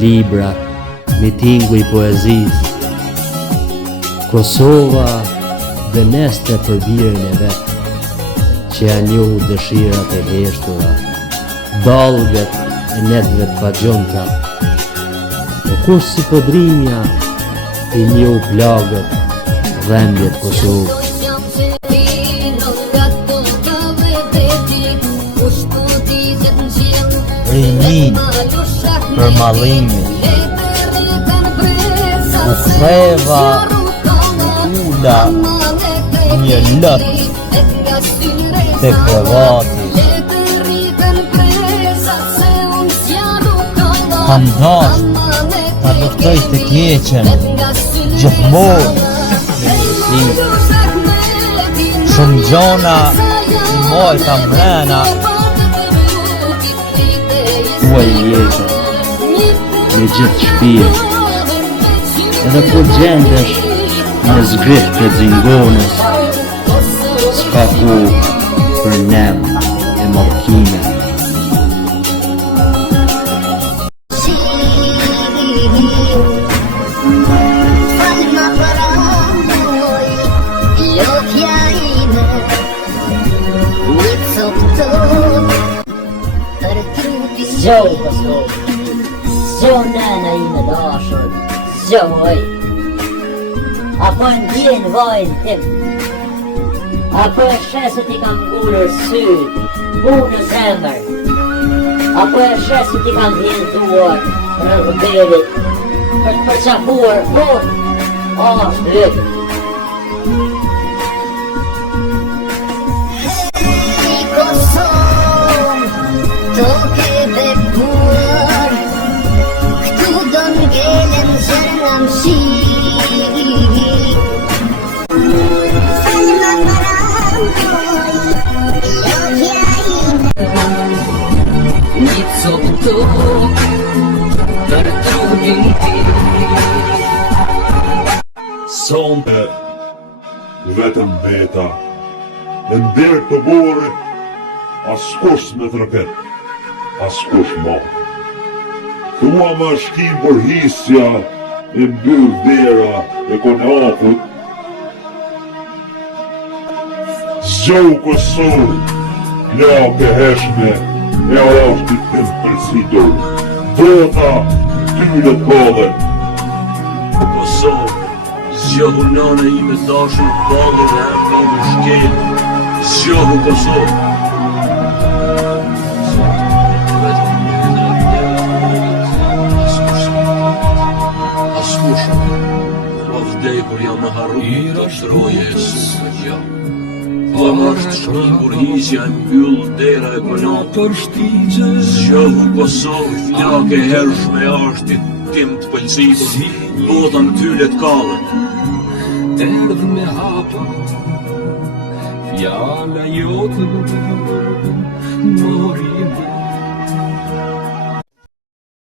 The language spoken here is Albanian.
librat, mitingu i poezisë. Kosova dëneste për birën e vetë, që ja njohu dëshirat e heshtura, dallgët e netëve të pagjonta, e kush si podrinja i njohu plagët, dhembjet Kosovë. Rimin për malimin, u ktheva ula një lët të krevati. Kam dasht ta luftoj të keqen, gjithmonë me mirësi. Shumë gjona i mojta mrena, Uaj jetën, me gjithë shpirë, edhe kur gjendesh në zgrit të zingonës, s'ka ku për nem e mallkime. Zgjohu Kosovë, zgjohu nëna ime dashur, zgjohu. Apo ndjen vajin tim, apo e shesu ti kam ngulur syt, në zemër, apo e shesu ti kam vjenduar rrëbelit, për të përqafuar fort, ashtë lytë. Sonte vetëm veta, në nderë të borit, askush me trepet, askush ma. Thua më shkim për hisja e mbyll dera e konafut. Zgjohu Kosovë, lake heshme e ashtit të përsitur. Vota tyllet kolën. Kosovë, zgjohu nëna ime dashur, ballë dhe emri më shkel. Zgjohu Kosovë. Kur jam në harrut të shtroje e sume gjallë. Pa është shkimbur hisja e mbyll dera e konafut. Zgjohu Kosovë, flake hershme ashtit tim të pëlqitur, bota në tyllet kallën. Erdh me hapa, fjala jote mori